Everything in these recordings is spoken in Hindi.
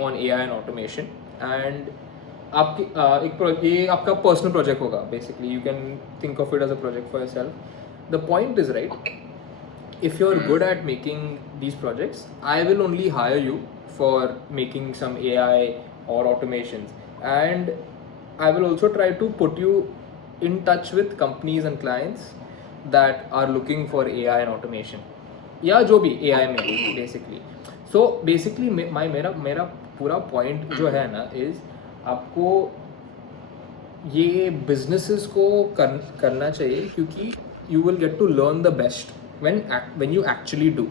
on AI and automation, and आपकी ये आपका पर्सनल प्रोजेक्ट होगा basically. You can think of it as a project for yourself. The point is right. If you're good at making these projects, I will only hire you for making some AI or automations, and I will also try to put you in touch with companies and clients that are looking for AI and automation, या जो भी AI में हो basically. So basically मेरा पूरा point जो है ना is आपको ये businesses को करना चाहिए, क्योंकि you will get to learn the best when you actually do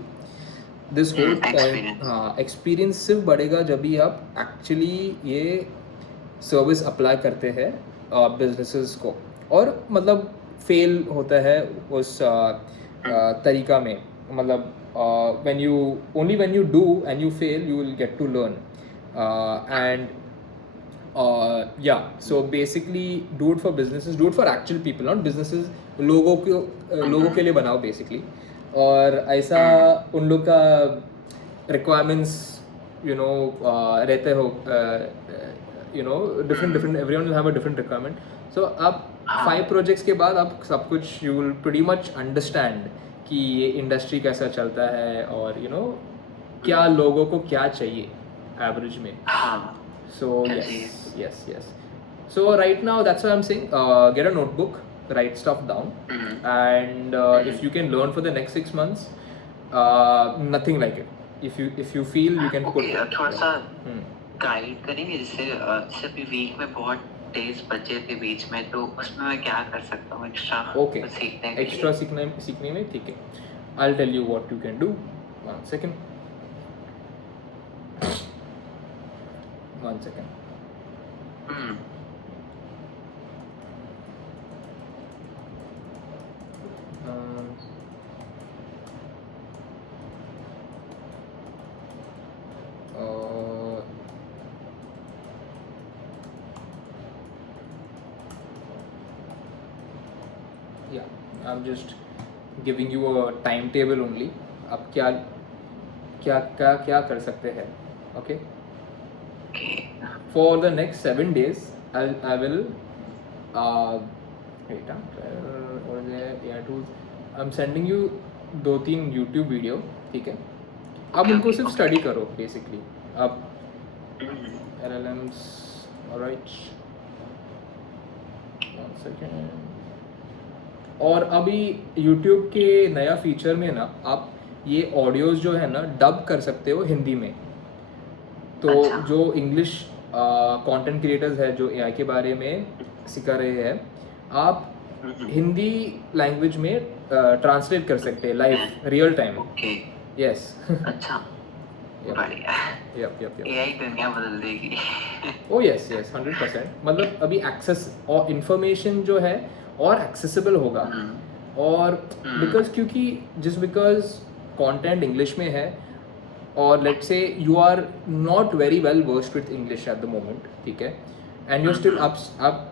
this whole point. हाँ, एक्सपीरियंस सिर्फ बढ़ेगा जब भी आप एक्चुअली ये सर्विस अप्लाई करते हैं बिजनेसेस को, और मतलब फेल होता है उस तरीका में. मतलब when you do and you fail, you will get to learn, and yeah, so basically do it for businesses, do it for actual people, not businesses. लोगों के लिए बनाओ basically, और ऐसा उन लोग का requirements रहते हो, different everyone will have a different requirement. So आप 5 projects के बाद आप सब कुछ you will pretty much understand कि ये इंडस्ट्री कैसा चलता है, और क्या लोगों को क्या चाहिए एवरेज में. So yes. So right now that's what I'm saying. Get a notebook, write stuff down, and if you can learn for the next 6 months, nothing like it. If you feel you can put थोड़ा सा गाइड करेंगे, जैसे अभी वीक में बहुत डेज बचे थे बीच में, तो उसमें मैं क्या कर सकता हूँ एक्स्ट्रा सीखने के लिए? एक्स्ट्रा सीखने में ठीक है. I'll tell you what you can do. One second. Yeah, I'm just giving you a timetable only. आप क्या कर सकते हैं. Okay. For the next 7 days, I will wait. I'm sending you 2-3 YouTube video, ठीक है. आप उनको सिर्फ स्टडी करो बेसिकली. आप LLMs, alright. One second. और अभी YouTube के नया फीचर में ना आप ये ऑडियोज जो है ना डब कर सकते हो हिंदी में. तो जो इंग्लिश कंटेंट क्रिएटर्स है जो AI के बारे में सिखा रहे हैं, आप हिंदी लैंग्वेज में ट्रांसलेट कर सकते हैं लाइव रियल टाइम. यस. अच्छा, यप AI दुनिया बदल देगी. ओ यस 100%. मतलब अभी एक्सेस और इंफॉर्मेशन जो है और एक्सेसिबल होगा, और बिकॉज कंटेंट इंग्लिश में है, और let's say you are not very well versed with English at the moment, ठीक है, एंड यू स्टिल आप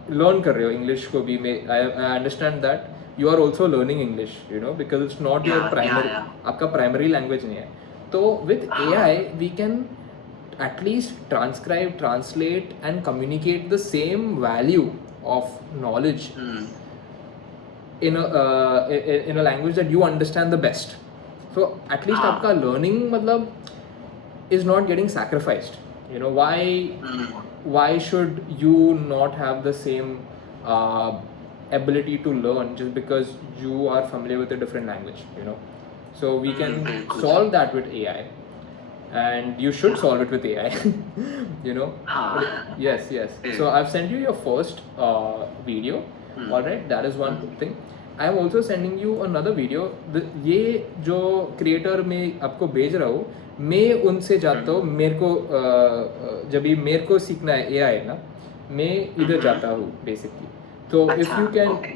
लर्न कर रहे हो इंग्लिश को भी. I understand that you are also learning English, because it's not your primary, आपका प्राइमरी लैंग्वेज नहीं है. तो with AI we can at least transcribe, translate and communicate the same value of knowledge in a language that you understand the best. So at least आपका learning मतलब is not getting sacrificed. Why should you not have the same ability to learn just because you are familiar with a different language? So we can solve that with AI, and you should solve it with AI. Yes. So I've sent you your first video. Alright, that is one thing. I am also sending you another video. ये जो क्रिएटर में आपको भेज रहा हूँ, मैं उनसे जाता हूँ. मेरे को जब भी मेरे को सीखना है AI ना, मैं इधर जाता हूँ बेसिकली. तो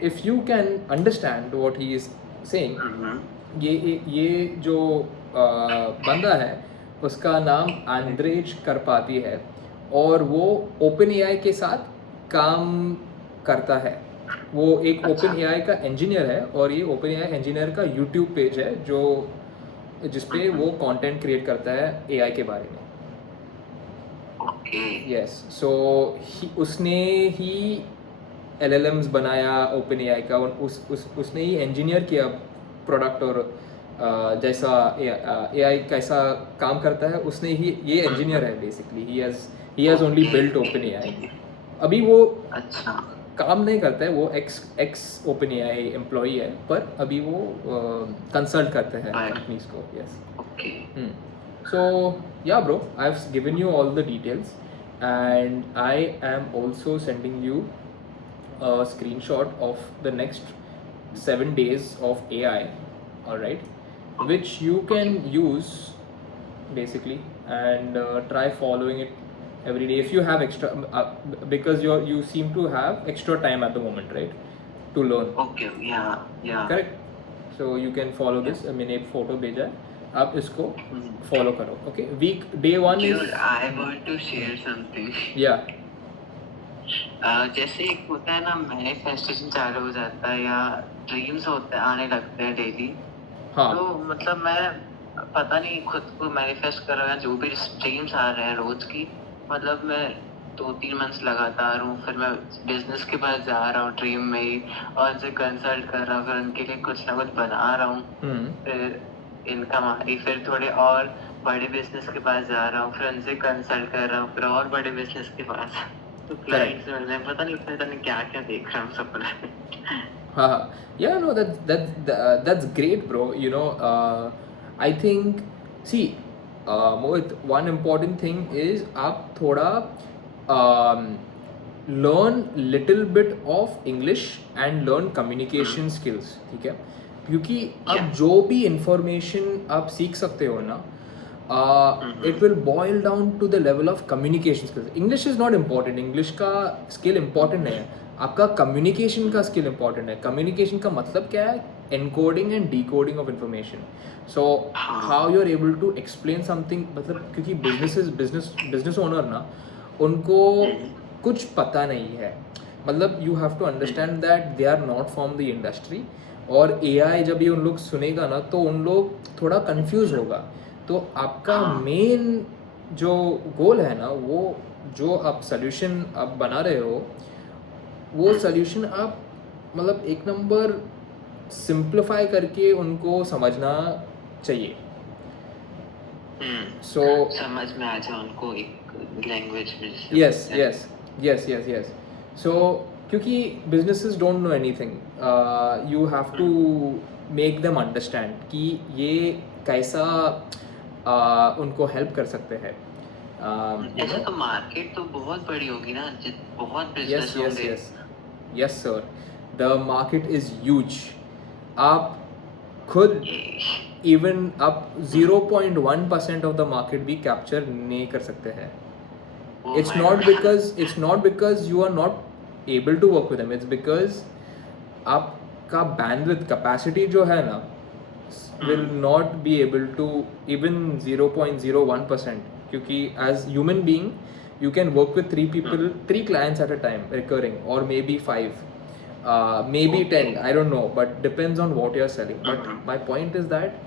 if you can understand what he is saying, ये जो बंदा है उसका नाम आंद्रेज करपाती है, और वो OpenAI के साथ काम करता है. वो एक OpenAI का इंजीनियर है, और ये OpenAI इंजीनियर का YouTube पेज है जिसपे वो कंटेंट क्रिएट करता है AI के बारे में. ओके यस सो उसने ही LLMs बनाया ओपन AI का, उसने ही इंजीनियर किया प्रोडक्ट, और जैसा AI कैसा काम करता है उसने ही, ये इंजीनियर है basically, he has only built open AI. अभी वो अच्छा काम नहीं करता है, वो एक्स ओपन AI एम्प्लॉई है, पर अभी वो कंसल्ट करते हैं Right. कंपनीज को. Yes okay So yeah bro, I've given you all the details, and I am also sending you a screenshot of the next 7 days of AI, alright, which you can use basically, and try following it every day if you have extra, because you seem to have extra time at the moment, right, to learn. Okay या Correct. So you can follow this. मैंने एक फोटो भेजा है, आप इसको फॉलो करो. Okay, week day 1 is Dude, I want to share something. या जैसे एक होता है ना मैनिफेस्टेशन चालू हो जाता है या ड्रीम्स होते आने लगते हैं डेली, हाँ तो मतलब मैं पता नहीं खुद को मैनिफेस्ट कर रहा हूँ, जो भी ड्रीम्स आ रहे हैं रोज की, मतलब मैं 2-3 मंथ्स लगातार हूँ, फिर मैं बिजनेस के पास जा रहा हूँ ड्रीम में ही, और उनसे कंसल्ट कर रहा हूँ, फिर उनके लिए कुछ ना कुछ बना रहा हूँ, फिर इनकम आ रही, फिर थोड़े और बड़े बिजनेस के पास जा रहा हूँ, फिर उनसे कंसल्ट कर रहा हूँ, फिर और बड़े बिजनेस के पास, तो क्लाइंट्स मिल रहे हैं, पता नहीं क्या क्या देख रहा हूँ सपने में. हाँ yeah, no, that's great bro, you know. I think, see, Mohit, one important thing is आप थोड़ा learn little bit of English and learn communication skills, ठीक है, क्योंकि अब जो भी information आप सीख सकते हो ना, it will boil down to the level of communication skills. English is not important, English का skill important नहीं है, आपका communication का skill important है. Communication का मतलब क्या है? Encoding and decoding of information. So how you are able to explain something, मतलब क्योंकि business owner ना, उनको कुछ पता नहीं है, मतलब you have to understand that they are not from the industry, और AI जब ये उन लोग सुनेगा ना, तो उन लोग थोड़ा confuse होगा. तो आपका मेन जो गोल है ना, वो जो आप सोल्यूशन आप बना रहे हो, वो सोल्यूशन आप मतलब एक नंबर सिंप्लीफाई करके उनको समझना चाहिए. सो समझ में आ जाए उनको एक लैंग्वेज में. yes. So क्योंकि businesses don't know anything, you have to make them understand कि ये कैसा उनको हेल्प कर सकते हैं. ऐसे तो मार्केट तो बहुत बड़ी होगी ना, बहुत बिजनेस होंगे. yes sir, the market is huge. आप खुद even up 0.1% of the market भी capture नहीं कर सकते हैं. It's not because you are not able to work with them, it's because आपका bandwidth capacity जो है ना, will not be able to even 0.01%, क्योंकि as human being you can work with 3 clients at a time recurring, or maybe 5, maybe 10, I don't know, but depends on what you're selling. But my point is that